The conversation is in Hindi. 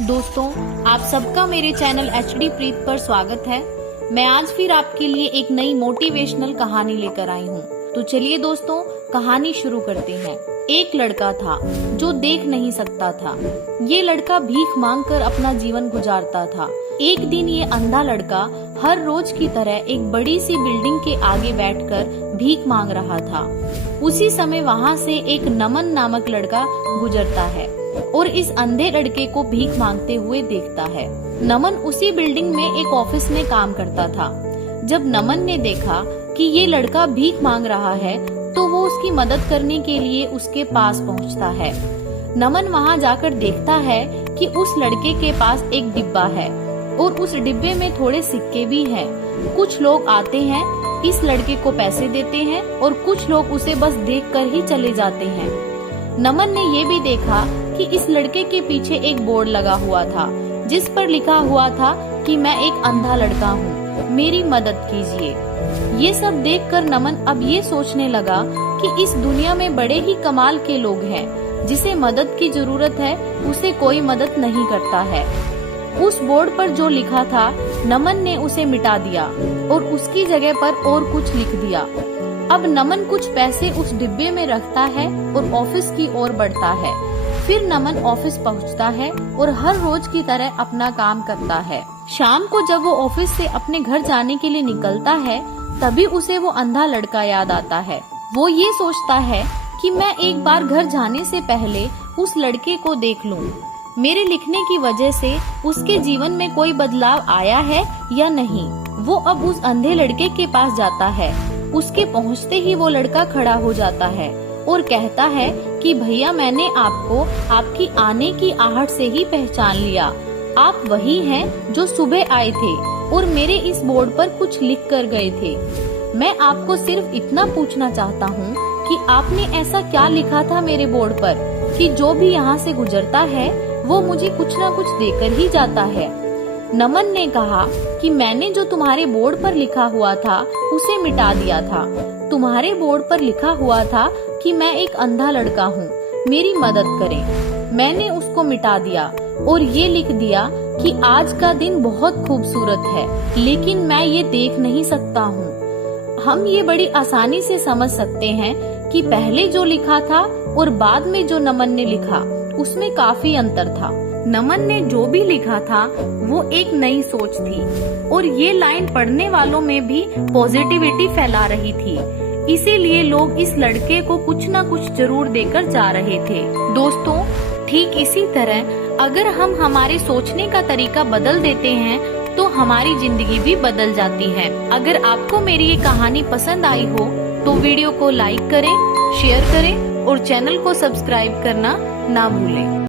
दोस्तों, आप सबका मेरे चैनल HD प्रीत पर स्वागत है। मैं आज फिर आपके लिए एक नई मोटिवेशनल कहानी लेकर आई हूँ। तो चलिए दोस्तों, कहानी शुरू करते हैं। एक लड़का था जो देख नहीं सकता था। ये लड़का भीख मांगकर अपना जीवन गुजारता था। एक दिन ये अंधा लड़का हर रोज की तरह एक बड़ी सी बिल्डिंग के आगे बैठकर भीख मांग रहा था। उसी समय वहाँ से एक नमन नामक लड़का गुजरता है और इस अंधे लड़के को भीख मांगते हुए देखता है। नमन उसी बिल्डिंग में एक ऑफिस में काम करता था। जब नमन ने देखा कि ये लड़का भीख मांग रहा है तो वो उसकी मदद करने के लिए उसके पास पहुंचता है। नमन वहां जाकर देखता है कि उस लड़के के पास एक डिब्बा है और उस डिब्बे में थोड़े सिक्के भी हैं। कुछ लोग आते हैं, इस लड़के को पैसे देते हैं और कुछ लोग उसे बस देखकर ही चले जाते हैं। नमन ने ये भी देखा कि इस लड़के के पीछे एक बोर्ड लगा हुआ था जिस पर लिखा हुआ था कि मैं एक अंधा लड़का हूँ, मेरी मदद कीजिए। ये सब देखकर नमन अब ये सोचने लगा कि इस दुनिया में बड़े ही कमाल के लोग हैं। जिसे मदद की जरूरत है उसे कोई मदद नहीं करता है। उस बोर्ड पर जो लिखा था नमन ने उसे मिटा दिया और उसकी जगह पर और कुछ लिख दिया। अब नमन कुछ पैसे उस डिब्बे में रखता है और ऑफिस की ओर बढ़ता है। फिर नमन ऑफिस पहुंचता है और हर रोज की तरह अपना काम करता है। शाम को जब वो ऑफिस से अपने घर जाने के लिए निकलता है तभी उसे वो अंधा लड़का याद आता है। वो ये सोचता है कि मैं एक बार घर जाने से पहले उस लड़के को देख लूं। मेरे लिखने की वजह से उसके जीवन में कोई बदलाव आया है या नहीं। वो अब उस अंधे लड़के के पास जाता है। उसके पहुंचते ही वो लड़का खड़ा हो जाता है और कहता है कि भैया, मैंने आपको आपकी आने की आहट से ही पहचान लिया। आप वही हैं जो सुबह आए थे और मेरे इस बोर्ड पर कुछ लिख कर गए थे। मैं आपको सिर्फ इतना पूछना चाहता हूँ कि आपने ऐसा क्या लिखा था मेरे बोर्ड पर कि जो भी यहाँ से गुजरता है वो मुझे कुछ न कुछ देकर ही जाता है। नमन ने कहा कि मैंने जो तुम्हारे बोर्ड पर लिखा हुआ था उसे मिटा दिया था। तुम्हारे बोर्ड पर लिखा हुआ था कि मैं एक अंधा लड़का हूँ, मेरी मदद करें। मैंने उसको मिटा दिया और ये लिख दिया कि आज का दिन बहुत खूबसूरत है लेकिन मैं ये देख नहीं सकता हूँ। हम ये बड़ी आसानी से समझ सकते हैं कि पहले जो लिखा था और बाद में जो नमन ने लिखा उसमें काफी अंतर था। नमन ने जो भी लिखा था वो एक नई सोच थी और ये लाइन पढ़ने वालों में भी पॉजिटिविटी फैला रही थी। इसीलिए लोग इस लड़के को कुछ न कुछ जरूर देकर जा रहे थे। दोस्तों, ठीक इसी तरह अगर हम हमारे सोचने का तरीका बदल देते हैं तो हमारी जिंदगी भी बदल जाती है। अगर आपको मेरी ये कहानी पसंद आई हो तो वीडियो को लाइक करें, शेयर करें और चैनल को सब्सक्राइब करना ना भूलें।